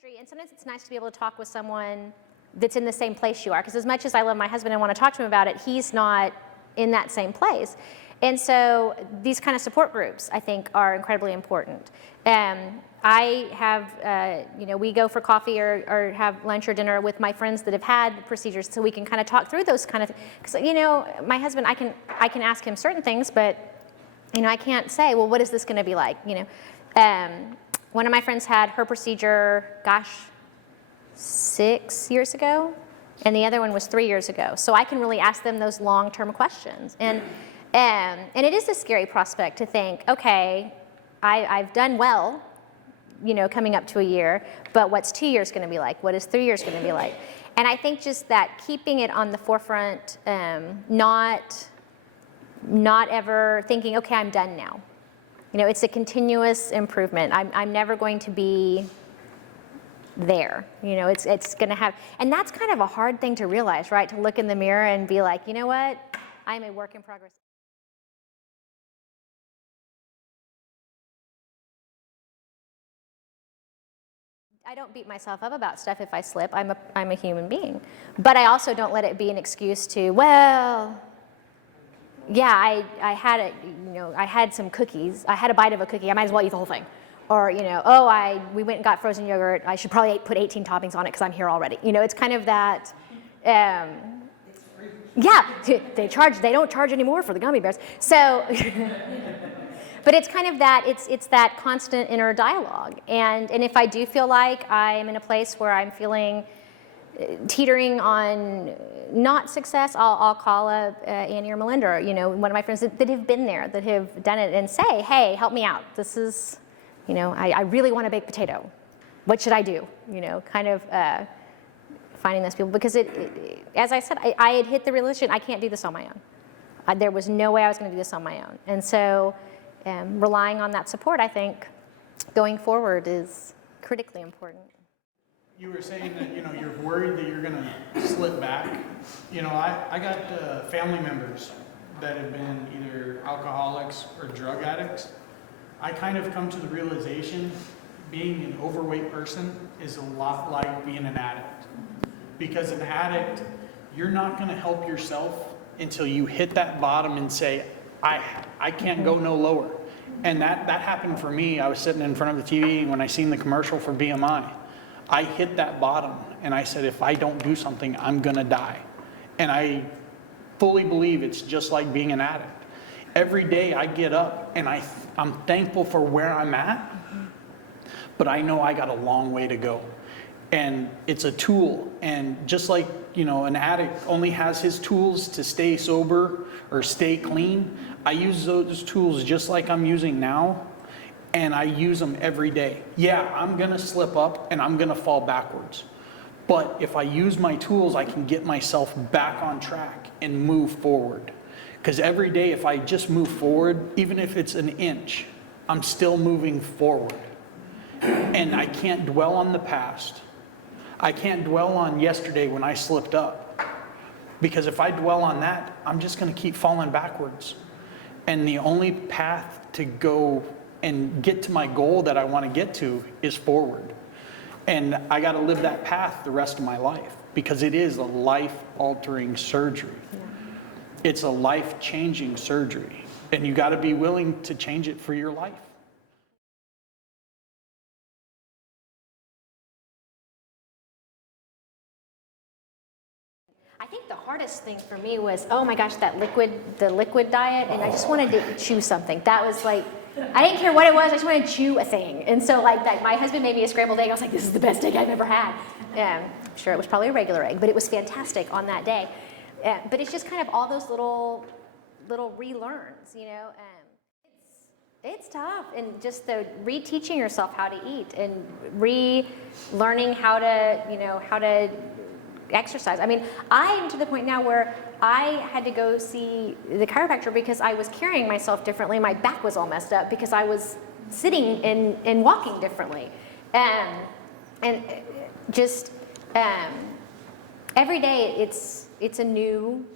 surgery, and sometimes it's nice to be able to talk with someone that's in the same place you are, because as much as I love my husband and want to talk to him about it, he's not in that same place. And so these kind of support groups, I think, are incredibly important. I have, we go for coffee or have lunch or dinner with my friends that have had procedures, so we can kind of talk through those kind of things. Because, my husband, I can ask him certain things, but, I can't say, well, what is this going to be like, One of my friends had her procedure, 6 years ago, and the other one was 3 years ago. So I can really ask them those long-term questions. And it is a scary prospect to think, okay, I've done well, coming up to a year, but what's 2 years going to be like? What is 3 years going to be like? And I think just that keeping it on the forefront, not ever thinking, okay, I'm done now. It's a continuous improvement. I'm never going to be there. It's going to have, and that's kind of a hard thing to realize, right? To look in the mirror and be like, you know what? I'm a work in progress. I don't beat myself up about stuff if I slip. I'm a human being. But I also don't let it be an excuse to, well, yeah, I had it, I had some cookies. I had a bite of a cookie. I might as well eat the whole thing. Or, we went and got frozen yogurt. I should probably put 18 toppings on it because I'm here already. It's kind of that, yeah, they don't charge anymore for the gummy bears. So, but it's kind of that, it's that constant inner dialogue. And if I do feel like I'm in a place where I'm feeling teetering on not success, I'll call up Annie or Melinda, or, one of my friends that have been there, that have done it, and say, hey, help me out. This is, I really want a baked potato. What should I do? Kind of finding those people, because as I said, I had hit the realization, I can't do this on my own. There was no way I was going to do this on my own. And so relying on that support, I think, going forward is critically important. You were saying that, you're worried that you're going to slip back. I got family members that have been either alcoholics or drug addicts. I kind of come to the realization being an overweight person is a lot like being an addict. Because an addict, you're not going to help yourself until you hit that bottom and say, I can't go no lower. And that happened for me. I was sitting in front of the TV when I seen the commercial for BMI. I hit that bottom and I said, if I don't do something, I'm going to die. And I fully believe it's just like being an addict. Every day I get up and I'm thankful for where I'm at, but I know I got a long way to go. And it's a tool. And just like, an addict only has his tools to stay sober or stay clean, I use those tools just like I'm using now, and I use them every day. Yeah, I'm gonna slip up and I'm gonna fall backwards. But if I use my tools, I can get myself back on track and move forward. Because every day, if I just move forward, even if it's an inch, I'm still moving forward. And I can't dwell on the past. I can't dwell on yesterday when I slipped up. Because if I dwell on that, I'm just gonna keep falling backwards. And the only path to go and get to my goal that I want to get to is forward. And I got to live that path the rest of my life, because it is a life-altering surgery. Yeah. It's a life-changing surgery, and you got to be willing to change it for your life. I think the hardest thing for me was, oh my gosh, the liquid diet, and I just wanted to chew something. That was like, I didn't care what it was, I just wanted to chew a thing. And so my husband made me a scrambled egg. I was like, this is the best egg I've ever had. I'm sure it was probably a regular egg, but it was fantastic on that day. But it's just kind of all those little relearns, It's tough, and just the reteaching yourself how to eat and relearning how to exercise. I mean, I am to the point now where I had to go see the chiropractor because I was carrying myself differently. My back was all messed up because I was sitting and walking differently. And just every day it's a new